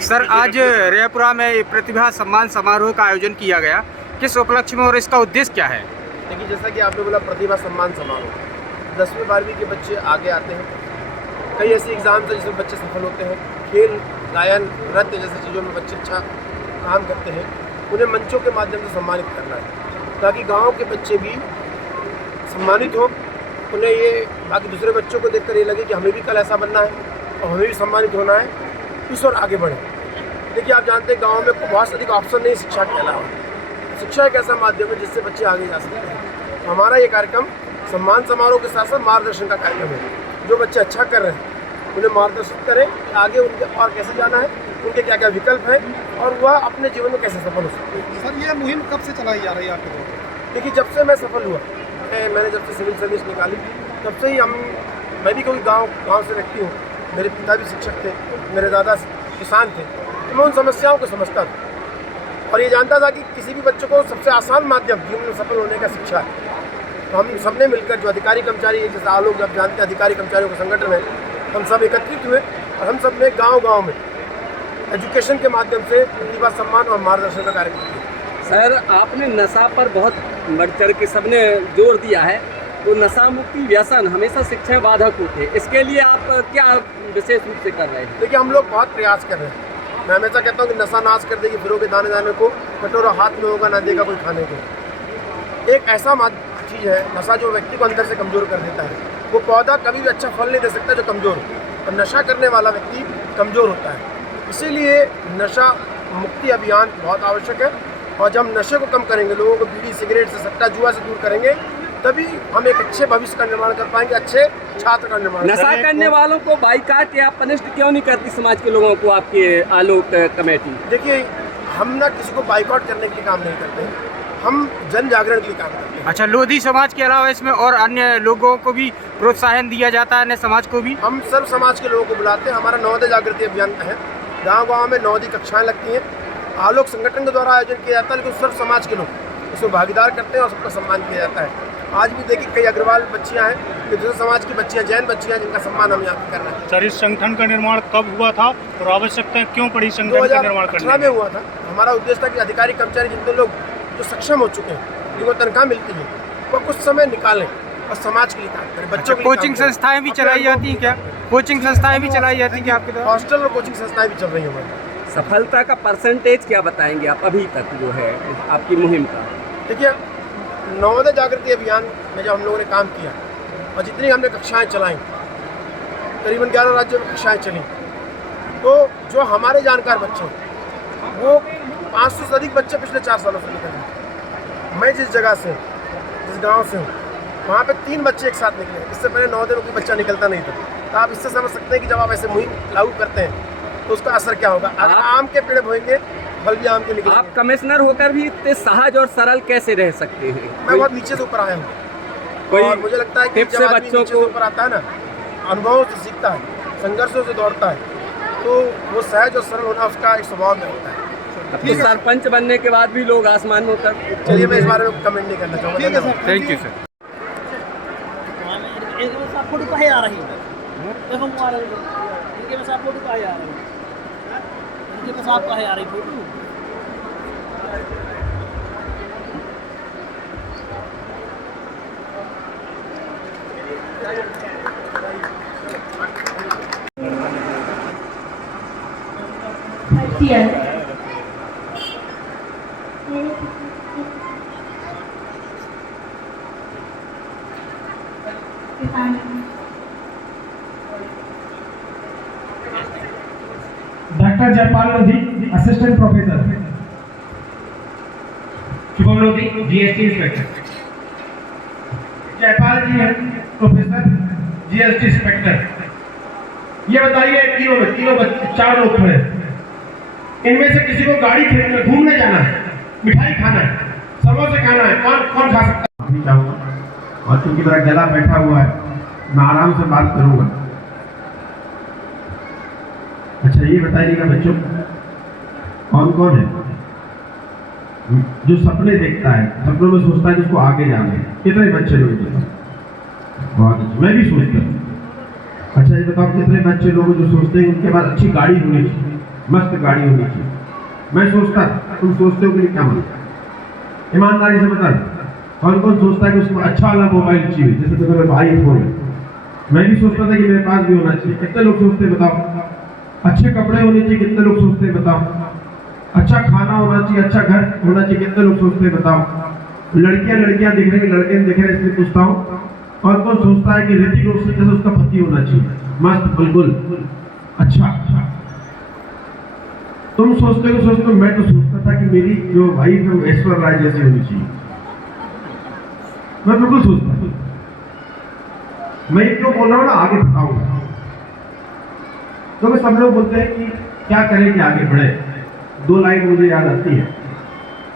Sir, आज रेपुरा में प्रतिभा सम्मान समारोह का आयोजन किया गया, किस उपलक्ष्य में और इसका उद्देश्य क्या है? देखिए, जैसा कि आपने बोला प्रतिभा सम्मान समारोह, 10वीं 12वीं के बच्चे आगे आते हैं। कई ऐसे एग्ज़ाम्स हैं जिसमें बच्चे सफल होते हैं। खेल, गायन, नृत्य जैसी चीज़ों में बच्चे अच्छा काम करते हैं। उन्हें मंचों के माध्यम से सम्मानित करना है ताकि गाँव के बच्चे भी सम्मानित हों। उन्हें ये बाकी दूसरे बच्चों को देखकर ये लगे कि हमें भी कल ऐसा बनना है और हमें भी सम्मानित होना है, इस और आगे बढ़े। देखिए, आप जानते हैं गांव में बहुत अधिक ऑप्शन नहीं शिक्षा के अलावा। शिक्षा एक ऐसा माध्यम है जिससे बच्चे आगे जा सकते हैं। तो हमारा ये कार्यक्रम सम्मान समारोह के साथ साथ मार्गदर्शन का कार्यक्रम है। जो बच्चे अच्छा कर रहे हैं उन्हें मार्गदर्शित करें कि आगे उनके और कैसे जाना है, उनके क्या क्या विकल्प हैं और वह अपने जीवन में कैसे सफल हो सकते हैं। सर, ये मुहिम कब से चलाई जा रही है आपके द्वारा? देखिए, जब से मैं सफल हुआ, मैंने जब से सिविल सर्विस निकाली, तब से ही मैं भी क्योंकि गाँव से व्यक्ति हूँ, मेरे पिता भी शिक्षक थे, मेरे दादा किसान थे, तो मैं उन समस्याओं को समझता था और ये जानता था कि किसी भी बच्चे को सबसे आसान माध्यम जीवन में सफल होने का शिक्षा है। तो हम सबने मिलकर, जो अधिकारी कर्मचारी, जैसे आप लोग जब जानते हैं अधिकारी कर्मचारियों का संगठन है, हम सब एकत्रित हुए और हम सब ने गाँव में एजुकेशन के माध्यम से प्रतिभा सम्मान और मार्गदर्शन का कार्यक्रम किया। सर, आपने नशा पर बहुत बढ़ चढ़ के सबने जोर दिया है, तो नशा मुक्ति व्यसन हमेशा शिक्षा बाधक होते हैं, इसके लिए आप क्या विशेष रूप से कर रहे हैं? देखिए, हम लोग बहुत प्रयास कर रहे हैं। मैं हमेशा कहता हूँ कि नशा नाश कर देगी फिरोगे दाने दाने को, कटोरा हाथ में होगा ना देगा कोई खाने को। एक ऐसा चीज़ है नशा जो व्यक्ति को अंदर से कमज़ोर कर देता है। वो पौधा कभी भी अच्छा फल नहीं दे सकता जो कमज़ोर हो, और नशा करने वाला व्यक्ति कमज़ोर होता है। इसीलिए नशा मुक्ति अभियान बहुत आवश्यक है। और जब हम नशे को कम करेंगे, लोगों को बीड़ी सिगरेट से, सट्टा जुआ से दूर करेंगे, तभी हम एक अच्छे भविष्य का निर्माण कर पाएंगे, अच्छे छात्र का निर्माण। नशा करने वालों को बाइकाट या पनिष्ड क्यों नहीं करती समाज के लोगों को आपकी आलोक कमेटी? देखिए, हम ना किसी को बाइकआउट करने के लिए काम नहीं करते हैं, हम जन जागरण के लिए काम करते हैं। अच्छा, लोधी समाज के अलावा इसमें और अन्य लोगों को भी प्रोत्साहन दिया जाता है, अन्य समाज को भी? हम सर्व समाज के लोगों को बुलाते हैं। हमारा नवोदय जागृति अभियान है, गाँव में नवोदय कक्षाएँ लगती हैं, आलोक संगठन के द्वारा आयोजन किया जाता है, लेकिन सर्व समाज के लोग इसमें भागीदार करते हैं और सबका सम्मान किया जाता है। आज भी देखिए, कई अग्रवाल बच्चियां हैं, कि दूसरे समाज की बच्चियां, जैन बच्चियां, जिनका सम्मान हम यहाँ पे कर रहे हैं। सर, इस संगठन का निर्माण कब हुआ था और आवश्यकता क्यों पड़ी संगठन का निर्माण करने 2018 में हुआ था। हमारा उद्देश्य था कि अधिकारी कर्मचारी, जितने लोग जो सक्षम हो चुके हैं, जिनको तनख्वाह मिलती है, वो कुछ समय निकालें और समाज के लिए काम करें। बच्चों के लिए कोचिंग संस्थाएं भी चलाई जाती हैं क्या? कोचिंग संस्थाएं भी चलाई जाती हैं क्या आपके द्वारा? हॉस्टल और कोचिंग संस्थाएं भी चल रही हैं हमारी। सफलता का परसेंटेज क्या बताएंगे आप अभी तक जो है आपकी मुहिम का? देखिए, नवोदय जागृति अभियान में जब हम लोगों ने काम किया और जितनी हमने कक्षाएं चलाई, करीबन 11 राज्यों में कक्षाएं चली, तो जो हमारे जानकार बच्चे वो 500 से अधिक बच्चे पिछले 4 सालों से निकले। मैं जिस जगह से, जिस गांव से हूँ, वहाँ पे 3 बच्चे एक साथ निकले। इससे पहले नवोदय में कोई बच्चा निकलता नहीं था। तो आप इससे समझ सकते हैं कि जब आप ऐसे मुहिम लागू करते हैं तो उसका असर क्या होगा। अगर आम के पेड़ बोएंगे, फल भी आम के निकलेंगे। आप कमिश्नर होकर भी इतने सहज और सरल कैसे रह सकते हैं? मैं बहुत नीचे से ऊपर आया हूँ और मुझे लगता है कि जब आदमी नीचे से ऊपर आता है ना, अनुभवों से सीखता है, संघर्षों से दौड़ता है, तो वो सहज और सरल होना उसका एक स्वभाव में होता है। तो सरपंच बनने के बाद भी लोग आसमान में उतर। चलिए, मैं इस बारे में कमेंट नहीं करना चाहूँगा। Thank you sir. फोटो कहे आ रही है, देखो मोबाइल इनके पास आप फोटो कहे आ रही है, इनके पास आप कहे आ रही photo. Doctor Jaipal Lodhi, assistant professor. Shubham Lodhi, GST inspector. Jaipal ji हैं प्रोफेसर, जीएसटी इंस्पेक्टर। ये बताइए, तीनों बच्चे, 4 लोग खड़े, इनमें से किसी को गाड़ी खरीदने, घूमने जाना है, मिठाई खाना है, समोसे खाना है, कौन खा सकता है? चाहूँगा। और चूंकि मेरा गला बैठा हुआ है, मैं आराम से बात करूँगा। अच्छा, ये बताइएगा बच्चों, कौन है जो सपने देखता है, सपनों में सोचता है कि उसको आगे जाना है? कितने बच्चे लोग? बहुत अच्छे, मैं भी सोचता हूँ। अच्छा, ये बताओ, कितने बच्चे लोग जो सोचते हैं उनके पास अच्छी गाड़ी होनी चाहिए, मस्त गाड़ी होनी चाहिए। मैं सोचता, तुम सोचते हो कि क्या मानता, ईमानदारी से बता, कौन कौन सोचता है कि उसको अच्छा वाला मोबाइल चाहिए, जैसे तो मेरे भाई फोन है, मैं भी सोचता था कि मेरे पास भी होना चाहिए। कितने लोग सोचते हैं बताओ? अच्छे कपड़े होने चाहिए, कितने लोग सोचते हैं बताओ? अच्छा खाना होना चाहिए, अच्छा घर होना चाहिए, कितने लोग सोचते हैं बताओ? लड़कियां दिख रही, लड़के दिख रहे, इसलिए पूछता हूँ, और कौन सोचता है कि ऋतिक रोशन जैसे उसका पति होना चाहिए, मस्त बिल्कुल अच्छा। तुम सोचते हो, मैं तो सोचता था कि मेरी जो वाइफ है वो ऐश्वर्या राय जैसी होनी चाहिए। मैं बिल्कुल सोचता हूँ। मैं क्यों बोल रहा हूँ ना, आगे बताऊंगा। तो सब लोग बोलते हैं कि क्या करें कि आगे बढ़े। 2 लाइन मुझे याद आती है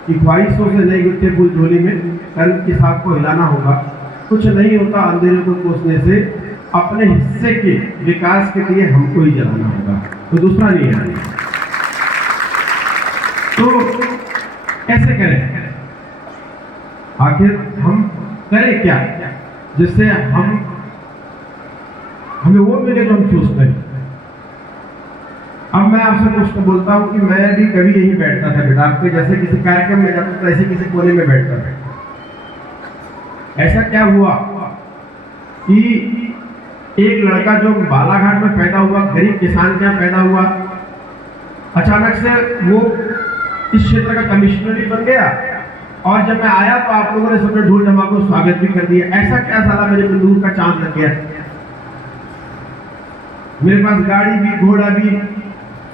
कि ख्वाहिशों से नहीं गिरते फूल झोली में, कर्म के साथ को हिलाना होगा, कुछ नहीं होता अंधेरे को कोसने से, अपने हिस्से के विकास के लिए हमको ही जलाना होगा, तो दूसरा नहीं है। तो कैसे करें, आखिर हम करें क्या जिससे हमें वो मिले जो हम सोचते हैं। अब मैं आपसे कुछ बोलता हूँ कि मैं भी कभी यही बैठता था बेटा, आपके जैसे किसी कार्यक्रम में जाता था, ऐसे किसी कोने में बैठता था। ऐसा क्या हुआ कि एक लड़का जो बालाघाट में पैदा हुआ, गरीब किसान के यहाँ पैदा हुआ, अचानक से वो इस क्षेत्र का कमिश्नर भी बन गया, और जब मैं आया तो आप लोगों ने सबने ढोल ढमाको स्वागत भी कर दिया। ऐसा क्या साला मेरे बंदूक का चांद लग गया? मेरे पास गाड़ी भी, घोड़ा भी,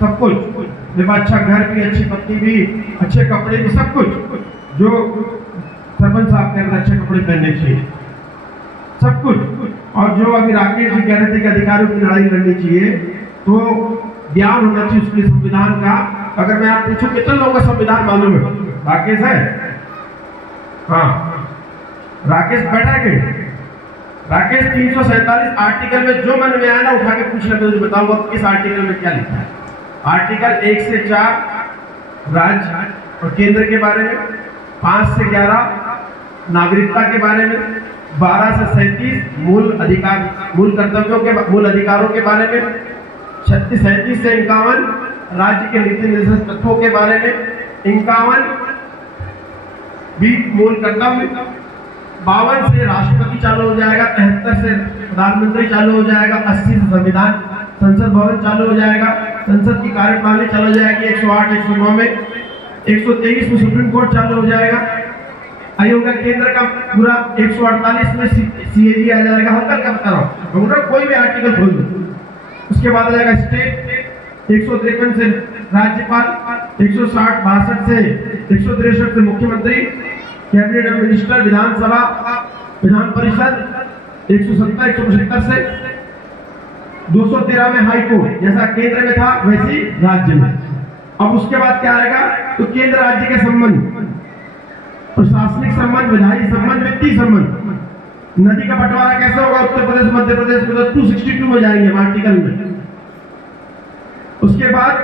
सब कुछ, मेरे पास अच्छा घर भी, अच्छी पत्नी भी, अच्छे कपड़े भी, सब कुछ जो सरपंच साहब कह रहे अच्छे कपड़े पहनने चाहिए, सब कुछ। और जो अभी राकेश जी कह रहे थे कि अधिकारियों की लड़ाई लड़नी चाहिए, तो ज्ञान होना चाहिए उसके संविधान का। अगर मैं आप पूछूं कितने लोगों का संविधान मालूम है? राकेश है? हाँ, राकेश बैठा के राकेश 347 आर्टिकल में जो मन में आया ना उठा के पूछ लेते, तो बताऊंगा किस आर्टिकल में क्या लिखा है। आर्टिकल 1 से 4 राज्य और केंद्र के बारे में, 5 से 11 नागरिकता के बारे में, 12 से 37 मूल कर्तव्यों के, मूल अधिकारों के बारे में, 37 से 51 राज्य के नीति निर्देशक तत्वों के बारे में, 51 भी मूल कर्तव्य, 52 से राष्ट्रपति चालू हो जाएगा, 73 से प्रधानमंत्री चालू हो जाएगा, 80 से संविधान संसद भवन चालू हो जाएगा, संसद की कार्यप्रणाली चालू हो जाएगी 108 109 में, 123 में सुप्रीम कोर्ट चालू हो जाएगा, अयोध्या केंद्र का पूरा 148 में सीएजी आ जाएगा। हल्का बता रहा हूँ, कोई भी आर्टिकल खोल दो। उसके बाद आ जाएगा स्टेट, 153 से राज्यपाल, 160-62 से 163 से मुख्यमंत्री, कैबिनेट ऑफ मिनिस्टर, विधानसभा, विधान परिषद, 170-175 से 213 में हाई कोर्ट, जैसा केंद्र में था वैसी राज्य में। अब उसके बाद क्या आएगा, तो केंद्र राज्य के संबंध, प्रशासनिक संबंध, विधायी संबंध, वित्तीय संबंध। नदी का बंटवारा कैसे होगा उत्तर प्रदेश मध्य प्रदेश में, तो 262 में जाएंगे आर्टिकल में। उसके बाद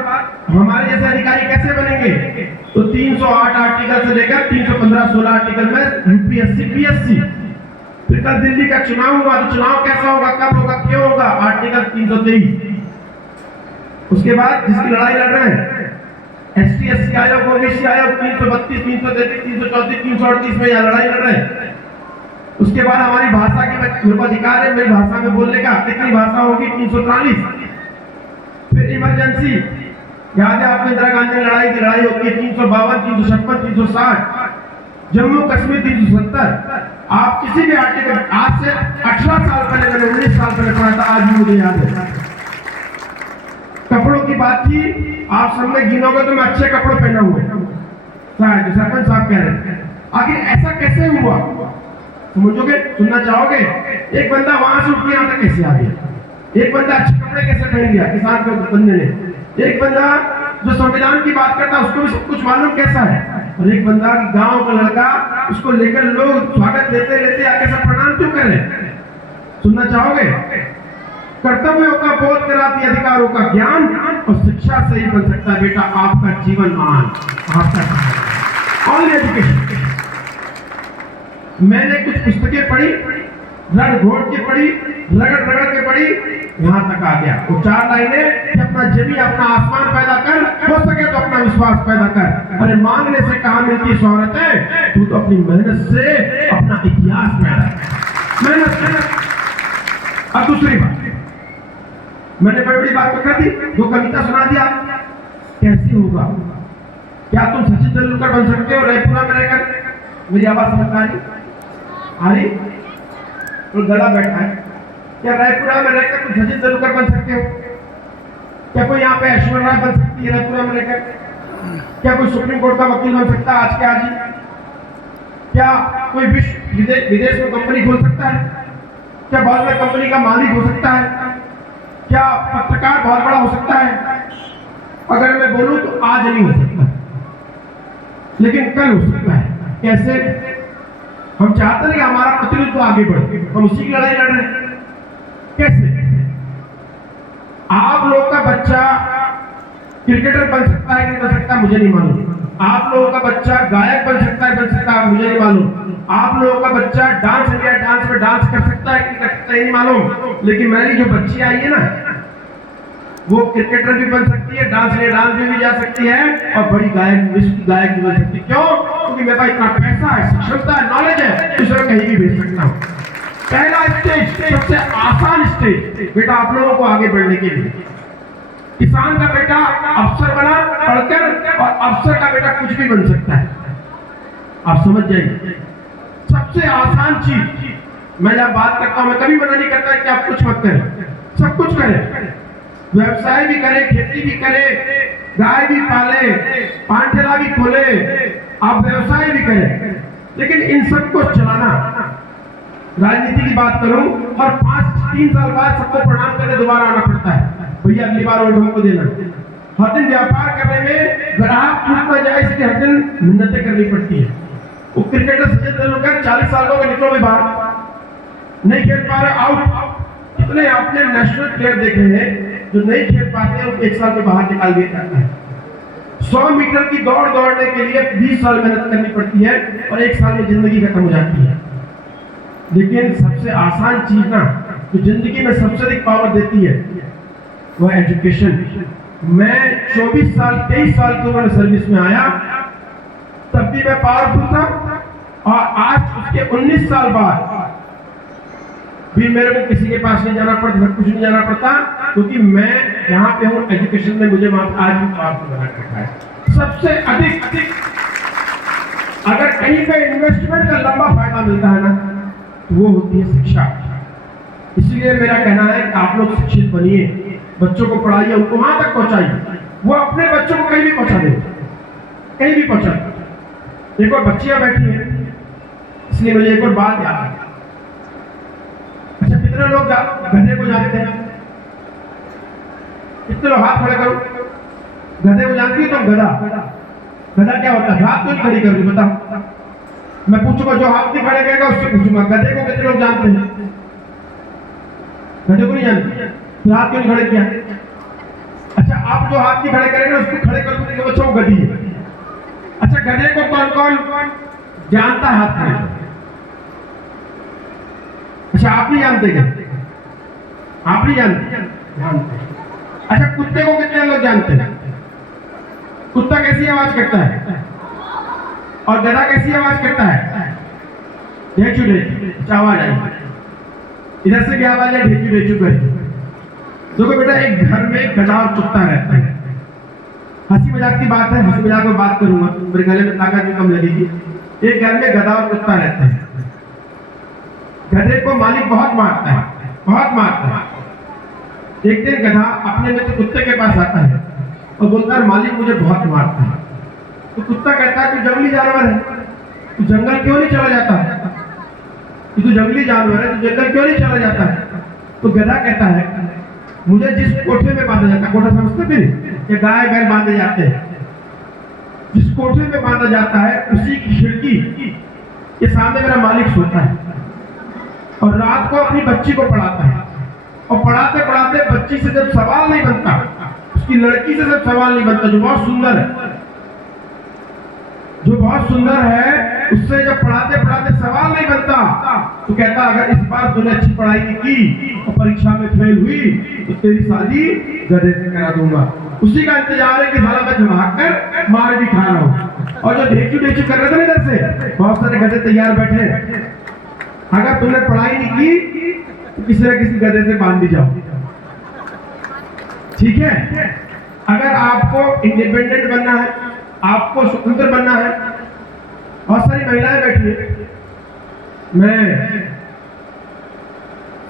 हमारे जैसे अधिकारी कैसे बनेंगे, तो 308 आर्टिकल से लेकर 315-16 आर्टिकल में यूपीएससी पीएससी। फिर कल दिल्ली का चुनाव हुआ, तो चुनाव कैसा होगा, कब होगा, क्यों होगा, आर्टिकल 323। उसके बाद जिसकी लड़ाई लड़ रहे हैं एसटी एससी आयोग, ओबीसी आयोग, 332 333 334 338 में यह लड़ाई लड़ रहे हैं। उसके बाद हमारी भाषा की अधिकार है मेरी भाषा में बोलने का, कितनी भाषा होगी, 343। फिर इमरजेंसी, याद है आपको इंदिरा गांधी लड़ाई की लड़ाई होती है 352 356 360, जम्मू कश्मीर 370। आप किसी भी आर्टिकल, आज से 18 साल पहले, मैंने 19 साल पहले पढ़ा था, आज भी मुझे याद है। कपड़ों की बात थी, आप सब में गिनोगे तो मैं अच्छे कपड़े पहना हुआ शायद, सरपंच साहब कह रहे हैं। आखिर ऐसा कैसे हुआ, समझोगे, सुनना चाहोगे? एक बंदा वहां से उठ के यहाँ तक कैसे आ गया? एक बंदा अच्छे कपड़े कैसे पहन गया किसान के बंदे ने? एक बंदा जो संविधान की बात करता है उसको भी सब कुछ मालूम कैसा है, और एक बंदा गांव का लड़का, उसको लेकर लोग स्वागत लेते लेते आके सब प्रणाम क्यों कर रहे? सुनना चाहोगे? कर्तव्यों का बोध कराती, अधिकारों का ज्ञान और शिक्षा से ही बन सकता है बेटा आपका जीवन मान, आपका ऑनली एजुकेशन। मैंने कुछ पुस्तकें पढ़ी, रड़ घोड़ के पढ़ी, रगड़ के पढ़ी, यहां तक आ गया। वो 4 लाइनें कि अपना जमीन अपना आसमान पैदा कर, आत्मविश्वास पैदा कर। अरे मांगने से कहाँ मिलती शोहरत है, तू तो अपनी मेहनत से अपना इतिहास पैदा कर, मेहनत। अब दूसरी बात, मैंने बड़ी बड़ी बात तो कर दी, दो कविता सुना दिया, कैसे होगा? क्या तुम सचिन तेंदुलकर बन सकते हो रायपुरा में रहकर? मेरी आवाज समझ आ रही? तो गला बैठा है, क्या रायपुरा में रहकर तुम सचिन तेंदुलकर बन सकते हो? क्या कोई यहाँ पे ऐश्वर्या राय बन सकती है रायपुरा में रहकर? क्या कोई सुप्रीम कोर्ट का वकील बन सकता है आज के आज ही? क्या कोई विदेश में कंपनी खोल सकता है? क्या बहुत बड़ी कंपनी का मालिक हो सकता है? क्या पत्रकार बहुत बड़ा हो सकता है? अगर मैं बोलूं तो आज नहीं हो सकता, लेकिन कल हो सकता है। कैसे? हम चाहते हैं कि हमारा प्रतिनिधित्व आगे बढ़े, हम उसी की लड़ाई लड़ रहे हैं। कैसे? आप लोग का बच्चा क्रिकेटर बन सकता है कि नहीं बन सकता मुझे नहीं मालूम। आप लोगों का बच्चा गायक बन सकता है मुझे नहीं मालूम। आप लोगों का बच्चा डांस इंडिया डांस में डांस कर सकता है कि नहीं कर सकता है नहीं मालूम। लेकिन मेरी जो बच्ची आई है ना, वो क्रिकेटर भी बन सकती है, डांस इंडिया डांस में भी जा सकती है और बड़ी गायक विश्व की गायक भी बन सकती है। क्यों? क्योंकि मेरे पास इतना पैसा है, क्षमता है, नॉलेज है, दूसरा कहीं भी भेज सकता हूँ। पहला स्टेज, सबसे आसान स्टेज बेटा आप लोगों को आगे बढ़ने के लिए। किसान का बेटा अफसर बना पढ़कर, और अफसर का बेटा कुछ भी बन सकता है। आप समझ जाइए, सबसे आसान चीज। मैं जब बात करता हूं, मैं कभी मना नहीं करता कि आप कुछ मत करें, सब कुछ करें, व्यवसाय भी करें, खेती भी करें, गाय भी पाले, पान ठेला भी खोले, आप व्यवसाय भी करें, लेकिन इन सबको चलाना। राजनीति की बात करूं और 3 साल बाद सबको प्रणाम करने दोबारा आना पड़ता है, भैया अगली बार वोट हमको देना। हर दिन व्यापार करने में ग्राहक टूट ना जाए इसलिए हर दिन मेहनतें करनी पड़ती है। वो क्रिकेटर सचिन तेंदुलकर 40 साल हो गए, निकलो भी बाहर, नहीं खेल पा रहे, आउट। कितने आपने नेशनल प्लेयर देखे हैं जो नहीं खेल पाते हैं, 1 साल के बाहर निकाल दिया जाता है। 100 मीटर की दौड़ दौड़ने के लिए 20 साल मेहनत करनी पड़ती है और 1 साल में जिंदगी खत्म हो जाती है। लेकिन सबसे आसान चीज ना, जो जिंदगी में सबसे अधिक पावर देती है, वह एजुकेशन। मैं 23 साल की उम्र में सर्विस में आया, तब भी मैं पावरफुल था, और आज उसके 19 साल बाद भी मेरे को किसी के पास नहीं जाना पड़ता, कुछ नहीं जाना पड़ता, क्योंकि मैं जहां पे हूं एजुकेशन में मुझे आज भी पावरफुल बना रखा है। सबसे अधिक अगर कहीं पे इन्वेस्टमेंट का लंबा फायदा मिलता है ना, तो वो होती है शिक्षा। इसलिए मेरा कहना है कि आप लोग शिक्षित बनिए, बच्चों को पढ़ाइए, उनको वहां तक पहुंचाइए, वो अपने बच्चों को कहीं भी पहुंचा दे, कहीं भी पहुंचा। एक और बच्चियां बैठी हैं, इसलिए मुझे एक और बात याद है। अच्छा, कितने लोग गधे को जानते हैं? कितने लोग हाथ खड़े करो, गधे को जानती है? तुम गधा क्या होता है? हाथ क्यों खड़ी करोगे बताओ? मैं पूछूंगा, जो हाथ नहीं खड़े करेगा उससे पूछूंगा गधे को कितने लोग जानते हैं? गधे को नहीं जानते, तो हाथ क्यों खड़े किया? अच्छा, आप जो हाथ नहीं खड़े करेंगे उसको खड़े कर देंगे, बच्चों को गधी है। अच्छा, गधे को कौन कौन जानता है हाथ खड़े? अच्छा, आप नहीं जानते क्या? आप नहीं जानते? अच्छा, कुत्ते को कितने लोग जानते हैं? कुत्ता कैसी आवाज करता है और गधा कैसी आवाज करता है? ढेचू ढेचू आवाज आई, इधर से भी आवाज है ढेचू ढेचू कर। देखो बेटा, एक घर में गधा और कुत्ता रहता है। हंसी मजाक की बात है, हंसी मजाक में बात करूंगा, मेरे गले में ताकत भी कम लगेगी। एक घर में गधा और कुत्ता रहता है। गधे को मालिक बहुत मारता है। एक दिन गधा अपने मित्र कुत्ते के पास आता है और बोलता है, मालिक मुझे बहुत मारता है। तो कुत्ता कहता है, तू जंगली जानवर है, तू जंगल क्यों नहीं चला जाता? तू जंगली जानवर है, तू जंगल क्यों नहीं चला जाता? तो गधा कहता है, मुझे जिस कोठे में बांधा जाता है, कोठा समझते फिर, ये गाय बैल बांधे जाते हैं, जिस कोठे में बांधा जाता है उसी की खिड़की के सामने मेरा मालिक सोता है और रात को अपनी बच्ची को पढ़ाता है। और पढ़ाते पढ़ाते बच्ची से जब सवाल नहीं बनता, उसकी लड़की से जब सवाल नहीं बनता, जो बहुत सुंदर है, उससे जब पढ़ाते पढ़ाते सवाल नहीं बनता, तो कहता, अगर इस बार तूने अच्छी पढ़ाई की और परीक्षा में फेल हुई तो तेरी शादी गधे से करा दूंगा। उसी का इंतजार है कि साला मैं धमाक कर मार भी खा रहा हूँ। और जो ढेचू ढेचू कर रहे थे ना इधर से, बहुत सारे गधे तैयार बैठे। अगर तुमने पढ़ाई नहीं की तो किसी न किसी गधे से बांध भी जाओ, ठीक है। अगर आपको इंडिपेंडेंट बनना है, आपको स्वतंत्र बनना है, बहुत सारी महिलाएं बैठी है। मैं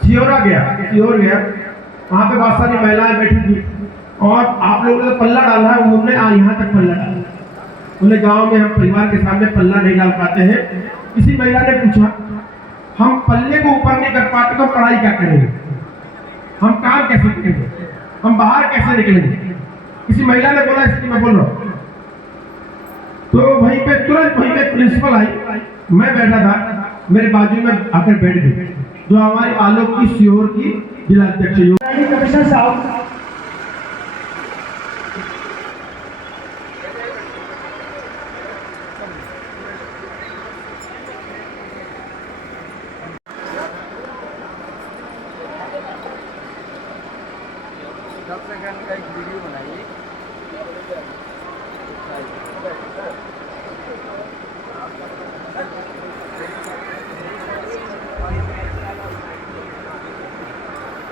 सियोर गया, वहां पे बहुत सारी महिलाएं बैठी थी और आप लोगों ने पल्ला डाला है, उन्होंने यहाँ तक पल्ला डाला। उन्हें गांव में हम परिवार के सामने पल्ला नहीं डाल पाते हैं। किसी महिला ने पूछा, हम पल्ले को ऊपर नहीं कर पाते तो पढ़ाई क्या करेंगे, हम काम कैसे करेंगे, हम बाहर कैसे निकलेंगे। किसी महिला ने बोला, इसलिए मैं बोल रहा हूँ। तो वहीं पे तुरंत वहीं पे प्रिंसिपल आई, मैं बैठा था, मेरे बाजू में आकर बैठ गई, जो हमारी आलोक की सीहोर की जिला अध्यक्ष कमिश्नर साहब,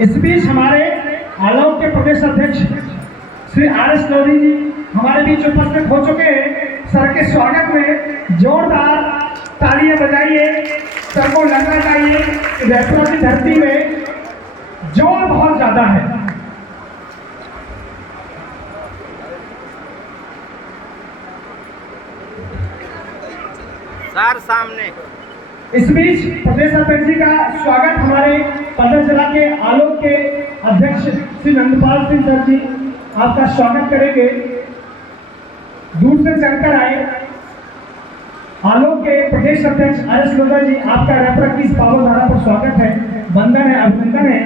इस बीच हमारे आलोक के प्रदेश अध्यक्ष श्री आर.एस. लोधी जी हमारे बीच उपस्थित हो चुके हैं। सर के स्वागत में जोरदार तालियां बजाइए। सर को लगना चाहिए कि जयपुर की धरती में जोर बहुत ज्यादा है। सर सामने। इस बीच प्रदेश अध्यक्ष जी का स्वागत हमारे पदर जिला के आलोक के अध्यक्ष श्री नंदपाल सिंह सर जी आपका स्वागत करेंगे। दूर से चलकर आए आलोक के प्रदेश अध्यक्ष आर.एस. लोधा जी, आपका रेफर की पावनधारा पर स्वागत है, वंदन है, अभिनंदन है।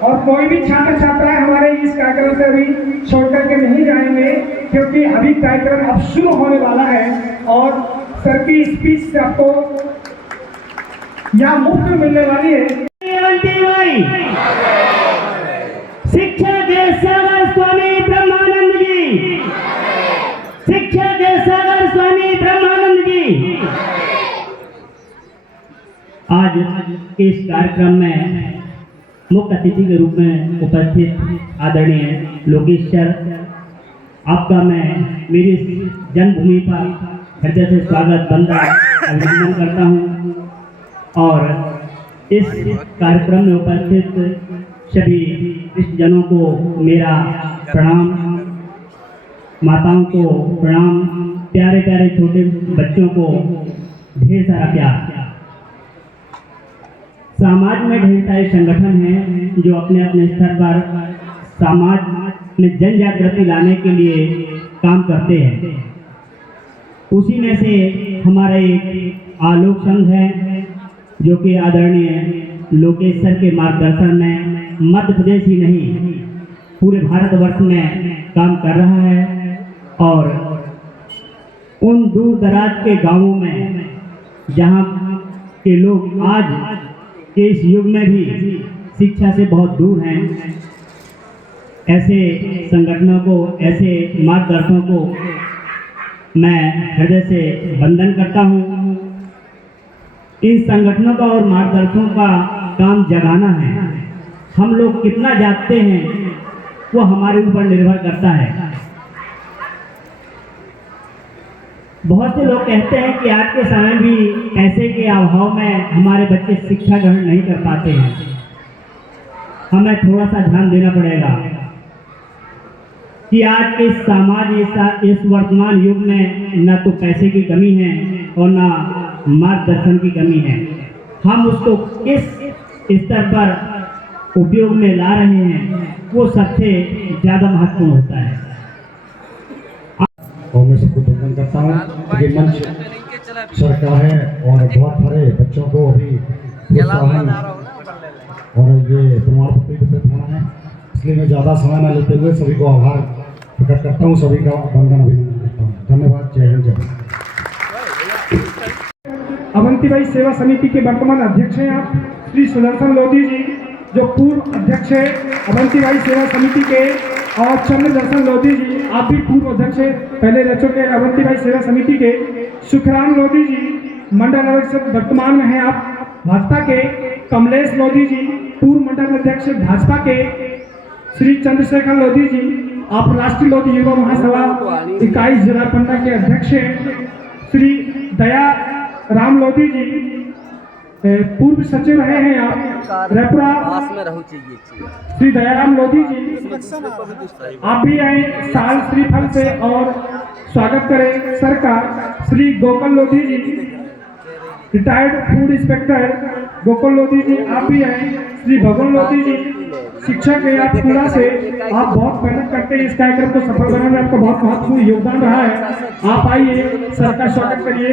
और कोई भी छात्र छात्राएं हमारे इस कार्यक्रम से अभी छोड़ करके नहीं जाएंगे, क्योंकि अभी कार्यक्रम अब शुरू होने वाला है और सर की स्पीच से आपको यहाँ मुफ्त में मिलने वाली है। शिक्षा के सागर स्वामी ब्रह्मानंद जी, शिक्षा के सागर स्वामी ब्रह्मानंद जी। आज इस कार्यक्रम में मुख्य अतिथि के रूप में उपस्थित आदरणीय लोकेश सर, आपका मैं मेरी जन्मभूमि पर हृदय से स्वागत वंदन अभिनंदन करता हूँ। और इस कार्यक्रम में उपस्थित सभी जनों को मेरा प्रणाम, माताओं को प्रणाम, प्यारे प्यारे छोटे बच्चों को ढेर सारा प्यार। समाज में ढेर सारे संगठन हैं जो अपने अपने स्तर पर समाज में जन जागृति लाने के लिए काम करते हैं। उसी में से हमारा एक आलोक संघ है जो कि आदरणीय लोकेश सर के मार्गदर्शन में मध्य प्रदेश ही नहीं पूरे भारतवर्ष में काम कर रहा है। और उन दूर दराज के गांवों में जहां के लोग आज के इस युग में भी शिक्षा से बहुत दूर हैं, ऐसे संगठनों को, ऐसे मार्गदर्शकों को मैं हृदय से वंदन करता हूँ। इन संगठनों का और मार्गदर्शकों का काम जगाना है। हम लोग कितना जागते हैं वो हमारे ऊपर निर्भर करता है। बहुत से लोग कहते हैं कि आज के समय भी पैसे के अभाव में हमारे बच्चे शिक्षा ग्रहण नहीं कर पाते हैं। हमें थोड़ा सा ध्यान देना पड़ेगा कि आज के समाज इस वर्तमान युग में न तो पैसे की कमी है और न मार्गदर्शन की कमी है। हम उसको किस स्तर पर उपयोग में ला रहे हैं वो सबसे ज़्यादा महत्वपूर्ण होता है। और मैं सबको वंदन करता हूँ। ये मंच सर का है और बहुत सारे बच्चों को अभी प्रोत्साहन और ये प्रमाण पत्र वितरित होना है, इसलिए मैं ज़्यादा समय न लेते हुए सभी को आभार प्रकट करता हूँ, सभी का वंदन अभिनंदन करता हूँ। धन्यवाद। जय हिंद, जय भारत। अवंतीबाई सेवा समिति के वर्तमान अध्यक्ष हैं आप श्री सुदर्शन लोधी जी, जो पूर्व अध्यक्ष है अवंतीबाई सेवा समिति के। और चंद्रदर्शन लोधी जी, आप भी पूर्व अध्यक्ष पहले रह चुके हैं अवंतीबाई सेवा समिति के। सुखराम लोधी जी मंडल अध्यक्ष वर्तमान में हैं आप भाजपा के। कमलेश लोधी जी पूर्व मंडल अध्यक्ष भाजपा के। श्री चंद्रशेखर लोधी जी आप राष्ट्रीय लोधी युवा महासभा इकाई जिला पन्ना के अध्यक्ष हैं। श्री दया राम लोधी जी पूर्व सचिव रहे हैं आप रेपुरा। श्री दयाराम लोधी जी आप भी आए साल श्रीफल से और स्वागत करें सर का। Shri Gokul Lodhi ji retired food inspector Gokul Lodhi ji आप भी आए। श्री भगवान लोधी जी शिक्षक है आप पूरा से, आप बहुत मेहनत करते हैं इस कार्यक्रम को सफल बनाने में, आपका बहुत महत्वपूर्ण योगदान रहा है। आप आइए, सर का स्वागत करिए।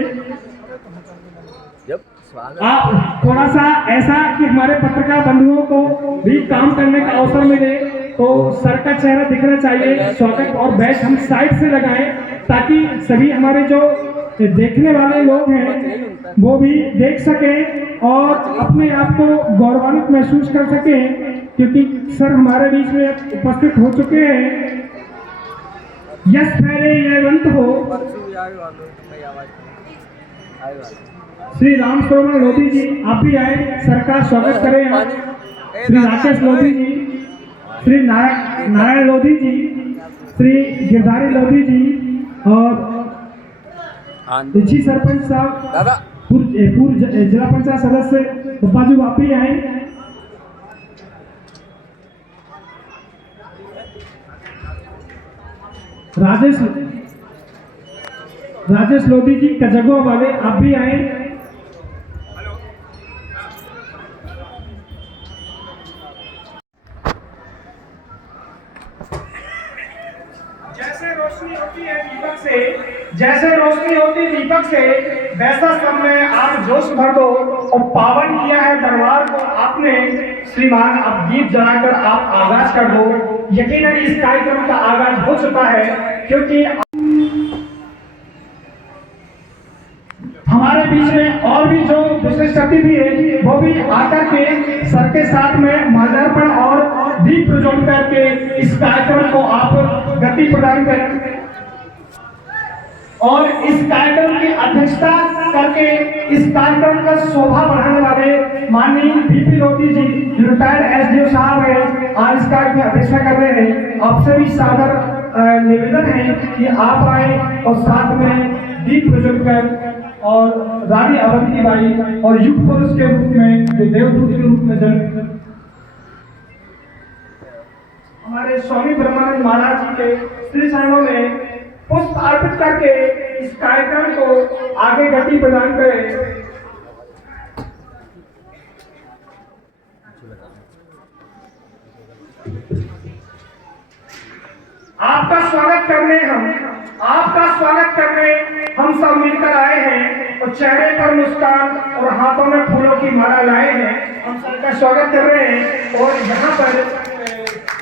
आप थोड़ा सा ऐसा कि हमारे पत्रकार बंधुओं को भी काम करने का अवसर मिले तो सर का चेहरा दिखना चाहिए। स्वागत और बैच हम साइड से लगाएं ताकि सभी हमारे जो देखने वाले लोग हैं वो भी देख सकें और अपने आप को गौरवान्वित महसूस कर सकें, क्योंकि सर हमारे बीच में उपस्थित हो चुके हैं। यश फैले यशवंत हो। श्री राम सरोवर लोधी जी आप भी आए, सर का स्वागत करें। श्री राकेश लोधी जी, श्री नारायण लोधी जी, श्री गिरधारी लोधी जी और जी सरपंच साहब पूर्व जिला पंचायत सदस्य बाजू आप भी आए। राजेश लोधी जी कजगुआ वाले आप भी आए। जैसे रोशनी होती दीपक से वैसा सब में आप जोश भर दो और पावन किया है दरबार को आपने श्रीमान। अब दीप जलाकर आप आगाज कर दो। यकीनन इस कार्यक्रम का आगाज हो चुका है, क्योंकि हमारे बीच में और भी जो विशिष्ट अतिथि है वो भी आकर के सर के साथ में माल्यार्पण और दीप प्रज्वलित करके इस कार्यक्रम को आप गति प्रदान करें। और इस कार्यक्रम की अध्यक्षता करके इस कार्यक्रम का शोभा बढ़ाने वाले माननीय BP Lodhi ji retired SDO साहब हैं, आज इस कार्यक्रम की अध्यक्षता कर रहे हैं। आपसे भी सादर निवेदन है कि आप आए और साथ में दीप प्रज्वलित कर और रानी अवंतीबाई और युग पुरुष के रूप में देवदूत के रूप में जन्म हमारे स्वामी ब्रह्मानंद महाराज जी के श्री चरणों में पुष्प अर्पित करके इस कार्यक्रम को आगे गति प्रदान करें। आपका स्वागत करने हम सब मिलकर आए हैं और चेहरे पर मुस्कान और हाथों में फूलों की माला लाए हैं। हम सबका स्वागत कर रहे हैं और यहाँ पर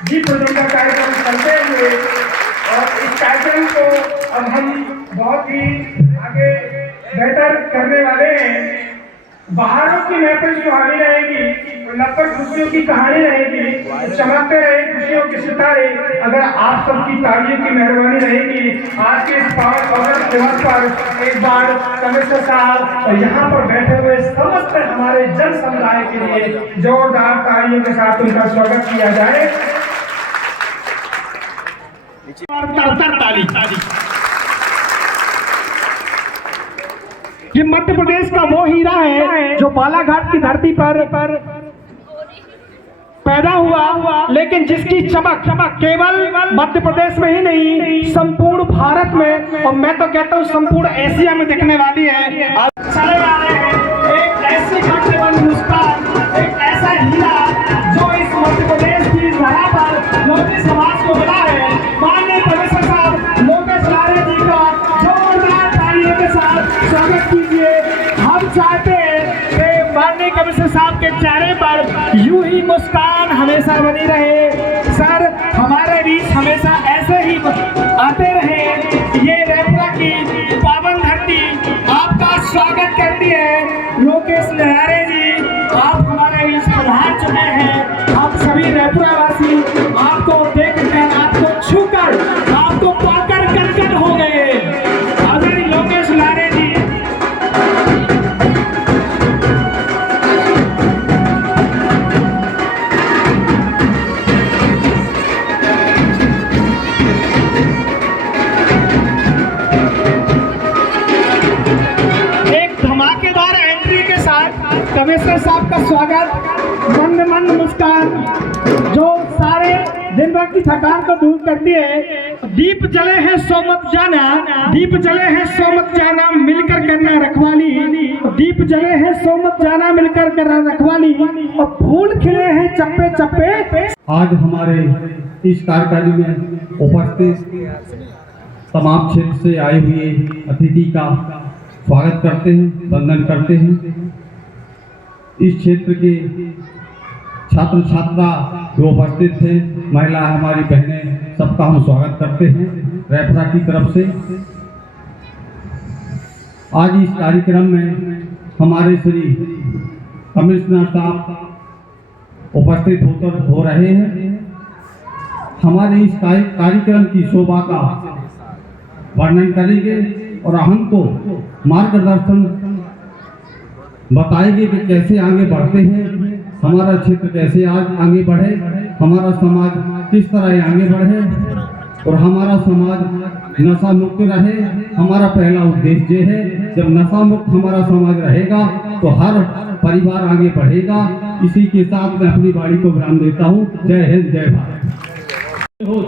दीप प्रज्वलन का कार्यक्रम करते हुए और इस कार्यक्रम को अब हम बहुत ही आगे बेहतर करने वाले हैं। बाहरों की महफिल सुहानी रहेगी, लपट खुशियों की कहानी रहेगी, चमकते रहे खुशियों के सितारे अगर आप सबकी तालियों की मेहरबानी रहेगी। आज के इस पावन अवसर दिवस पर एक बार कमिश्नर साहब और यहाँ पर बैठे हुए समस्त हमारे जन समुदाय के लिए जोरदार तालियों के साथ उनका स्वागत किया जाए। ये मध्य प्रदेश का वो हीरा है जो बालाघाट की धरती पर पैदा हुआ, लेकिन जिसकी चमक केवल मध्य प्रदेश में ही नहीं संपूर्ण भारत में और मैं तो कहता हूँ संपूर्ण एशिया में दिखने वाली है। चले आ रहे हैं एक ऐसी घटना मुस्कान, एक ऐसा हीरा जो इस मध्य प्रदेश की धरा पर लोधी समाज को मिला है। माननीय कमिश्नर साहब लोकेश लारे जी का जोरदार तालियों के साथ स्वागत कीजिए। हम चाहते हैं कि माननीय कमिश्नर साहब के चेहरे पर यूं ही मुस्कान हमेशा बनी रहे। सर हमारे बीच हमेशा ऐसे ही आते रहे। ये रेपुरा की पावन धरती आपका स्वागत करती है। लोकेश लहरे जी आप हमारे बीच पधार चुके हैं। आप सभी रेपुरा वासी आपको देखकर आपको कमिश्नर साहब का स्वागत, मंद मुस्कान जो सारे दिन भर की थकान को दूर करती है। दीप जले हैं सो मत जाना, दीप जले हैं सो मत जाना, मिलकर करना रखवाली, दीप जले हैं सो मत जाना, मिलकर करना रखवाली, और फूल खिले हैं चप्पे चप्पे। आज हमारे इस कार्यक्रम में उपस्थित तमाम क्षेत्र से आए हुए अतिथि का स्वागत करते हैं, वंदन करते हैं। इस क्षेत्र के छात्र छात्रा जो उपस्थित थे, महिला हमारी बहनें, सबका हम स्वागत करते हैं रेफरा की तरफ से। आज इस कार्यक्रम में हमारे श्री कमिश्नर साहब उपस्थित हो रहे हैं। हमारे इस कार्यक्रम की शोभा का वर्णन करेंगे और हमको मार्गदर्शन बताएंगे कि कैसे आगे बढ़ते हैं, हमारा क्षेत्र कैसे आगे बढ़े, हमारा समाज किस तरह आगे बढ़े और हमारा समाज नशा मुक्त रहे। हमारा पहला उद्देश्य ये है, जब नशा मुक्त हमारा समाज रहेगा तो हर परिवार आगे बढ़ेगा। इसी के साथ मैं अपनी वाणी को विराम देता हूँ। जय हिंद, जय भारत।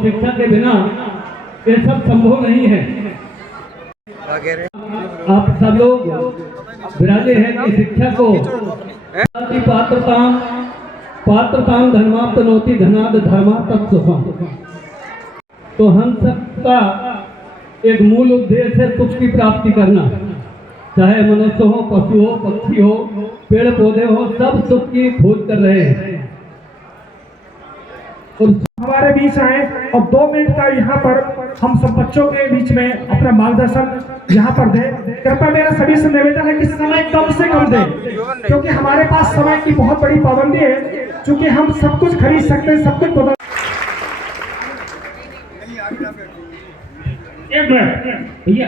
शिक्षा के बिना ये सब संभव नहीं है। आप सब लोग विराजे हैं कि शिक्षा को पात्रतां धर्माप्तनोति धनाद धर्मात् सुखम। तो हम सबका एक मूल उद्देश्य है सुख की प्राप्ति करना, चाहे मनुष्य हो, पशु हो, पक्षी हो, पेड़ पौधे हो, सब सुख की खोज कर रहे हैं। और हमारे बीच आए और 2 मिनट का यहाँ पर हम सब बच्चों के बीच में अपना मार्गदर्शन यहाँ पर दें। कृपया मेरा सभी से निवेदन है कि समय कम से कम दें, क्योंकि हमारे पास समय की बहुत बड़ी पाबंदी है, क्योंकि हम सब कुछ खरीद सकते हैं, सब कुछ बदल। एक मिनट भैया,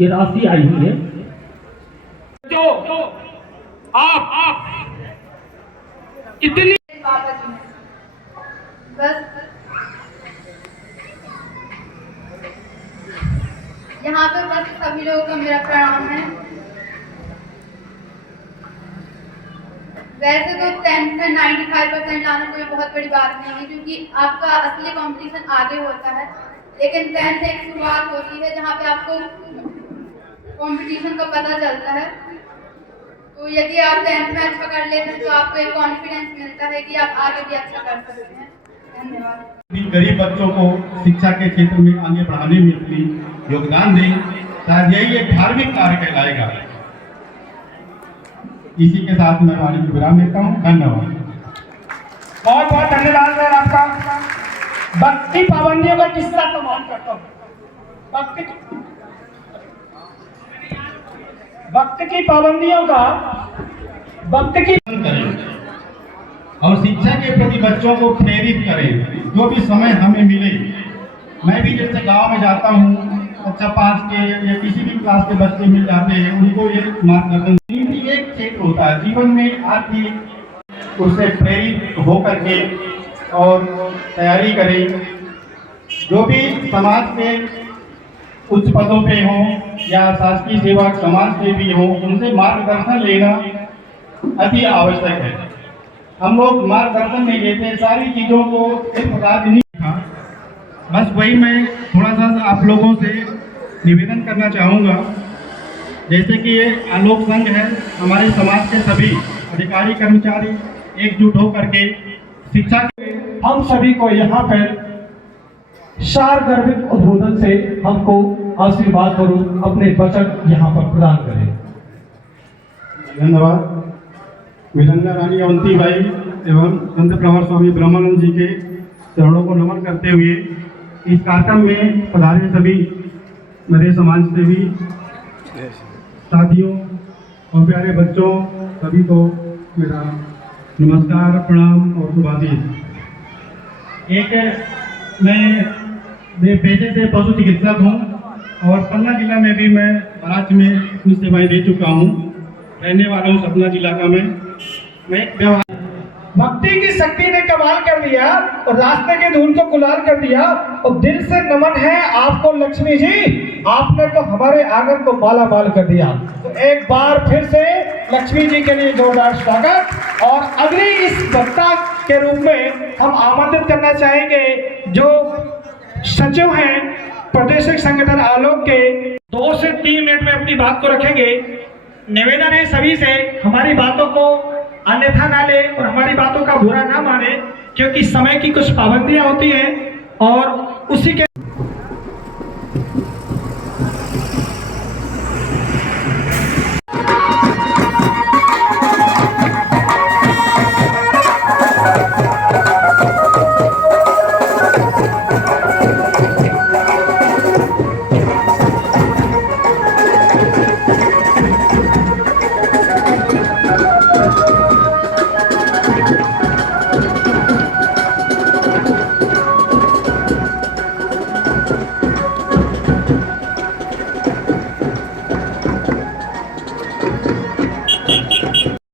ये राशि आई हुई है जो आप इतनी बस यहाँ पर बस सभी लोगों का मेरा प्रणाम है। वैसे तो 10th में 95% लाना कोई बहुत बड़ी बात नहीं है, क्योंकि आपका असली कंपटीशन आगे होता है, लेकिन 10th एक शुरुआत होती है जहाँ पे आपको कंपटीशन का पता चलता है। तो यदि आप 10th में अच्छा कर लेते हैं तो आपको एक कॉन्फिडेंस मिलता है कि आप आगे भी अच्छा कर सकते हैं। धन्यवाद। गरीब बच्चों को शिक्षा के क्षेत्र में आगे बढ़ाने में अपनी योगदान दें, शायद यही एक धार्मिक कार्य कहलाएगा। इसी के साथ मैं वाणी को विराम देता हूँ। धन्यवाद। बहुत बहुत धन्यवाद सर आपका। वक्त की पाबंदियों का किस्सा तो मान करता हूँ। वक्त की पाबंदियों का वक्त की करें और शिक्षा के प्रति बच्चों को प्रेरित करें। जो भी समय हमें मिले, मैं भी जैसे गांव में जाता हूँ, कक्षा 5 के या किसी भी क्लास के बच्चे मिल जाते हैं, उनको एक मार्गदर्शन भी एक क्षेत्र होता है जीवन में। आप भी उससे प्रेरित होकर के और तैयारी करें। जो भी समाज के उच्च पदों पे हों या शासकीय सेवा समाज के भी हों, उनसे मार्गदर्शन लेना अति आवश्यक है। हम लोग मार्गदर्शन नहीं लेते, सारी चीज़ों को एक प्रकार नहीं था। बस वही मैं थोड़ा सा आप लोगों से निवेदन करना चाहूँगा। जैसे कि ये आलोक संघ है, हमारे समाज के सभी अधिकारी कर्मचारी एकजुट होकर के शिक्षा, हम सभी को यहाँ पर शार गर्भित उद्बोधन से हमको आशीर्वाद करूं, अपने वचन यहाँ पर प्रदान करें। धन्यवाद। वीरेंद्र रानी अवंती भाई एवं संत प्रवर स्वामी ब्रह्मानंद जी के चरणों को नमन करते हुए इस कार्यक्रम में पधारे सभी मेरे समाज सेवी साथियों और प्यारे बच्चों, सभी को मेरा नमस्कार, प्रणाम और शुभाशीष। मैं पेशे से पशु चिकित्सक हूँ और पन्ना जिला में भी मैं बराज में अपनी सेवाएं दे चुका हूँ। रहने वाला हूँ सतना जिला का। मैं एक व्यवहार भक्ति की शक्ति ने कमाल कर दिया और रास्ते के धूल को गुलाल कर दिया। और दिल से नमन है आपको लक्ष्मी जी, आपने तो हमारे आंगन को माला माल कर दिया। तो एक बार फिर से लक्ष्मी जी के लिए जोरदार स्वागत। और अगली इस वक्ता के रूप में हम आमंत्रित करना चाहेंगे जो सचिव हैं प्रादेशिक संगठन आलोक के, 2 से 3 मिनट में अपनी बात को रखेंगे। निवेदन है सभी से हमारी बातों को अन्यथा ना ले और हमारी बातों का बुरा ना माने, क्योंकि समय की कुछ पाबंदियां होती हैं और उसी के